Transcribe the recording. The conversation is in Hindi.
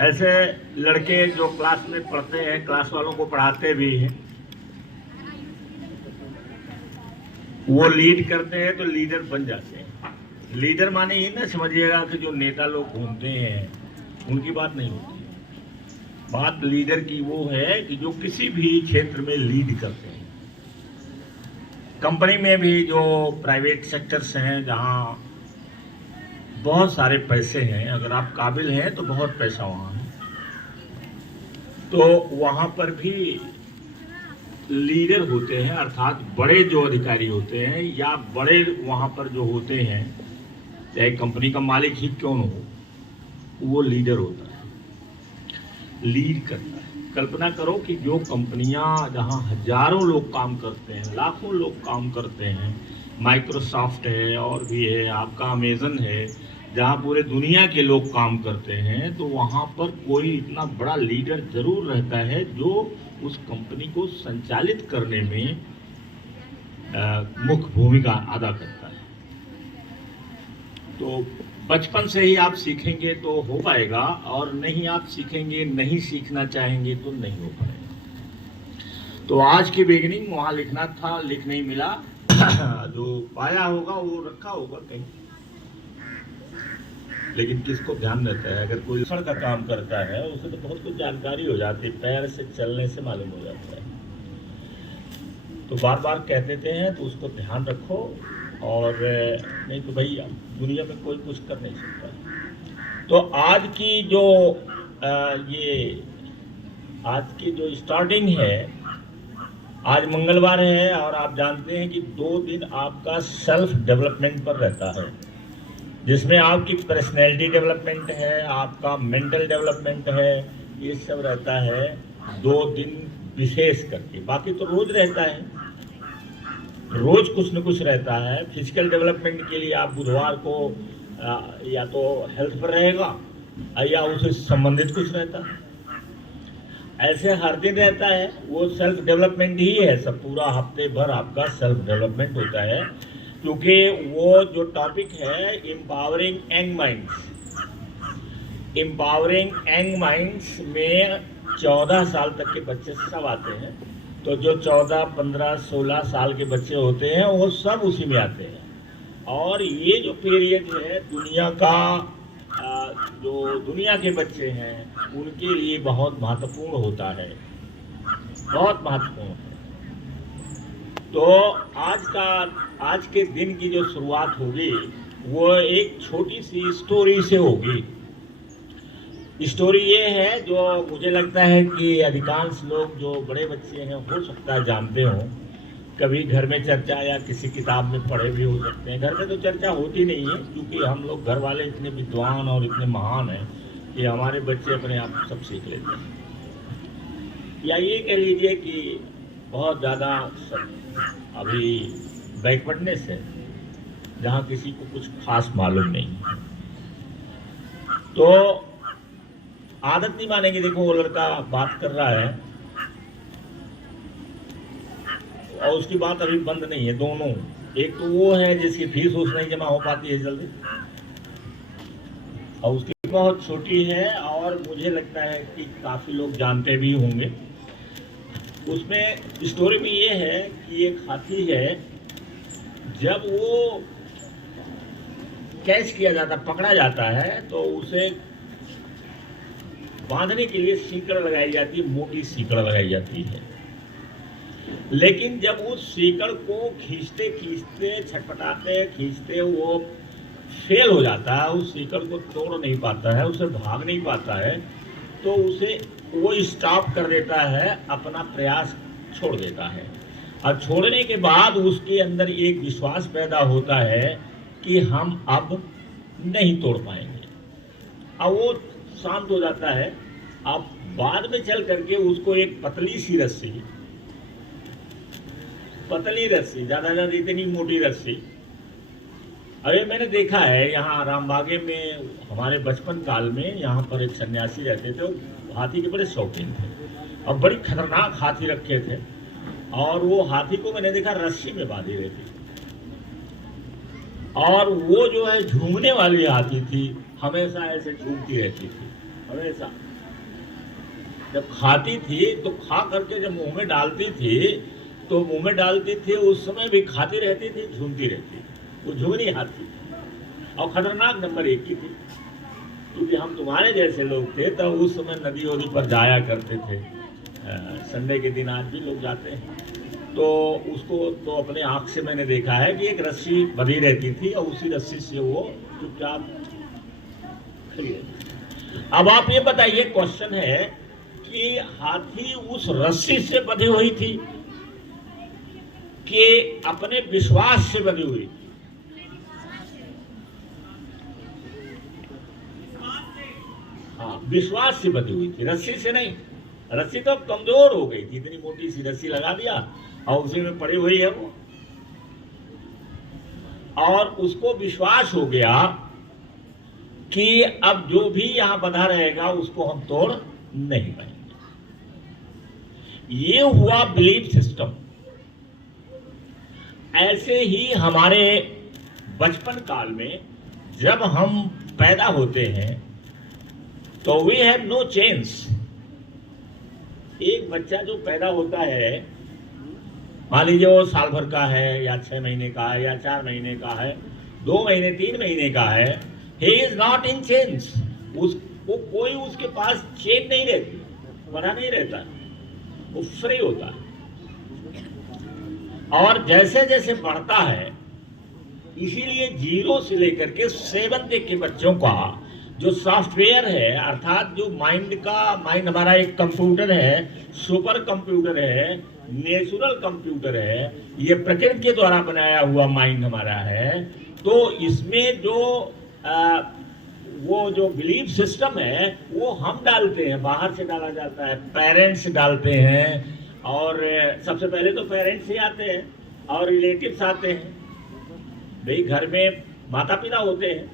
ऐसे लड़के जो क्लास में पढ़ते हैं, क्लास वालों को पढ़ाते भी हैं, वो लीड करते हैं तो लीडर बन जाते हैं। लीडर माने ये ना समझिएगा कि जो नेता लोग घूमते हैं उनकी बात नहीं होती। बात लीडर की वो है कि जो किसी भी क्षेत्र में लीड करते हैं। कंपनी में भी जो प्राइवेट सेक्टर्स हैं जहाँ बहुत सारे पैसे हैं, अगर आप काबिल हैं तो बहुत पैसा वहाँ है, तो वहाँ पर भी लीडर होते हैं, अर्थात बड़े जो अधिकारी होते हैं या बड़े वहाँ पर जो होते हैं, चाहे कंपनी का मालिक ही क्यों न हो, वो लीडर होता है, लीड करता है। कल्पना करो कि जो कंपनियां जहां हजारों लोग काम करते हैं, लाखों लोग काम करते हैं, माइक्रोसॉफ्ट है और भी है, आपका अमेजन है, जहां पूरे दुनिया के लोग काम करते हैं, तो वहां पर कोई इतना बड़ा लीडर जरूर रहता है जो उस कंपनी को संचालित करने में मुख्य भूमिका अदा करता है। तो बचपन से ही आप सीखेंगे तो हो पाएगा, और नहीं आप सीखेंगे, नहीं सीखना चाहेंगे तो नहीं हो पाएगा। तो आज की बिगिनिंग वहां लिखना था, लिख नहीं मिला। जो पाया होगा वो रखा होगा कहीं, लेकिन किसको ध्यान रहता है। अगर कोई सड़क का काम करता है उसे तो बहुत कुछ जानकारी हो जाती है, पैर से चलने से मालूम हो जाता है। तो बार बार कह देते हैं तो उसको ध्यान रखो, और नहीं तो भाई दुनिया में कोई कुछ कर नहीं सकता। तो आज की जो आज की जो स्टार्टिंग है, आज मंगलवार है और आप जानते हैं कि 2 दिन आपका सेल्फ डेवलपमेंट पर रहता है, जिसमें आपकी पर्सनैलिटी डेवलपमेंट है, आपका मेंटल डेवलपमेंट है, ये सब रहता है 2 दिन विशेष करके। बाकी तो रोज रहता है, रोज कुछ न कुछ रहता है। फिजिकल डेवलपमेंट के लिए आप बुधवार को या तो हेल्थ पर रहेगा या उससे संबंधित कुछ रहता है, ऐसे हर दिन रहता है। वो सेल्फ डेवलपमेंट ही है, सब पूरा हफ्ते भर आपका सेल्फ डेवलपमेंट होता है, क्योंकि वो जो टॉपिक है empowering young minds. Empowering young minds में 14 साल तक के बच्चे सब आते हैं। तो जो 14, 15, 16 साल के बच्चे होते हैं वो सब उसी में आते हैं। और ये जो पीरियड है दुनिया का, जो दुनिया के बच्चे हैं उनके लिए बहुत महत्वपूर्ण होता है, बहुत महत्वपूर्ण है। तो आज के दिन की जो शुरुआत होगी वो एक छोटी सी स्टोरी से होगी। स्टोरी ये है जो मुझे लगता है कि अधिकांश लोग जो बड़े बच्चे हैं हो सकता है जानते हो, कभी घर में चर्चा या किसी किताब में पढ़े भी हो सकते हैं। घर में तो चर्चा होती नहीं है, क्योंकि हम लोग घर वाले इतने विद्वान और इतने महान हैं कि हमारे बच्चे अपने आप सब सीख लेते हैं। या ये कह लीजिए कि बहुत ज़्यादा अभी बैकवर्डनेस है, जहाँ किसी को कुछ खास मालूम नहीं है। तो आदत नहीं मानेंगे। देखो वो लड़का बात कर रहा है और उसकी बात अभी बंद नहीं है। दोनों, एक तो वो है जिसकी फीस उस नहीं जमा हो पाती है जल्दी, और उसकी बहुत छोटी है, और मुझे लगता है कि काफी लोग जानते भी होंगे। उसमें स्टोरी में ये है कि एक हाथी है, जब वो कैच किया जाता, पकड़ा जाता है, तो उसे बांधने के लिए सीकड़ लगाई जाती है, मोटी सीकड़ लगाई जाती है। लेकिन जब उस सीकड़ को खींचते खींचते, छटपटाते खींचते वो फेल हो जाता है, उस सीकड़ को तोड़ नहीं पाता है, उसे भाग नहीं पाता है, तो उसे वो स्टॉप कर देता है, अपना प्रयास छोड़ देता है। और छोड़ने के बाद उसके अंदर एक विश्वास पैदा होता है कि हम अब नहीं तोड़ पाएंगे, और वो शांत हो जाता है। अब बाद में चल करके उसको एक पतली सी रस्सी, ज्यादा ज्यादा इतनी मोटी रस्सी, अरे मैंने देखा है यहाँ रामबागे में, हमारे बचपन काल में यहाँ पर एक सन्यासी रहते थे, वो हाथी के बड़े शौकीन थे और बड़ी खतरनाक हाथी रखे थे, और वो हाथी को मैंने देखा रस्सी में बांधी रहती, और वो जो है झूमने वाली हाथी थी, हमेशा ऐसे झूमती रहती थी, हमेशा। जब खाती थी तो खा करके जब मुंह में डालती थी तो मुंह में डालती थी, उस समय भी खाती रहती थी, झूमती रहती थी। वो झुमनी हाथी और खतरनाक नंबर 1 की थी, क्योंकि हम तुम्हारे जैसे लोग थे तब उस समय नदी वदी पर जाया करते थे। संडे के दिन आज भी लोग जाते हैं, तो उसको तो अपने आँख से मैंने देखा है कि एक रस्सी बंधी रहती थी और उसी रस्सी से वो चुपचाप खड़ी रहती। अब आप ये बताइए, क्वेश्चन है कि हाथी उस रस्सी से बंधी हुई थी कि अपने विश्वास से बंधी हुई थी? हाँ, विश्वास से बंधी हुई थी, रस्सी से नहीं। रस्सी तो अब कमजोर हो गई थी, इतनी मोटी सी रस्सी लगा दिया और उसी में पड़ी हुई है वो, और उसको विश्वास हो गया कि अब जो भी यहां बंधा रहेगा उसको हम तोड़ नहीं पाएंगे। ये हुआ बिलीफ सिस्टम। ऐसे ही हमारे बचपन काल में जब हम पैदा होते हैं तो वी हैव नो चेंज। एक बच्चा जो पैदा होता है, मान लीजिए वो साल भर का है या 6 महीने का है या 4 महीने का है, 2 महीने 3 महीने का है, he is not in chains। उसको कोई उसके पास चेन नहीं रहती, बना नहीं रहता, वो फ्री होता है। और जैसे जैसे बढ़ता है, इसीलिए 0 से लेकर के 7 तक के बच्चों का जो सॉफ्टवेयर है, अर्थात जो माइंड हमारा एक कंप्यूटर है, सुपर कंप्यूटर है, नेचुरल कंप्यूटर है, ये प्रकृति के द्वारा बनाया हुआ माइंड हमारा है। तो इसमें जो वो जो बिलीफ सिस्टम है वो हम डालते हैं, बाहर से डाला जाता है, पेरेंट्स डालते हैं, और सबसे पहले तो पेरेंट्स ही आते हैं और रिलेटिव्स आते हैं। भाई घर में माता पिता होते हैं,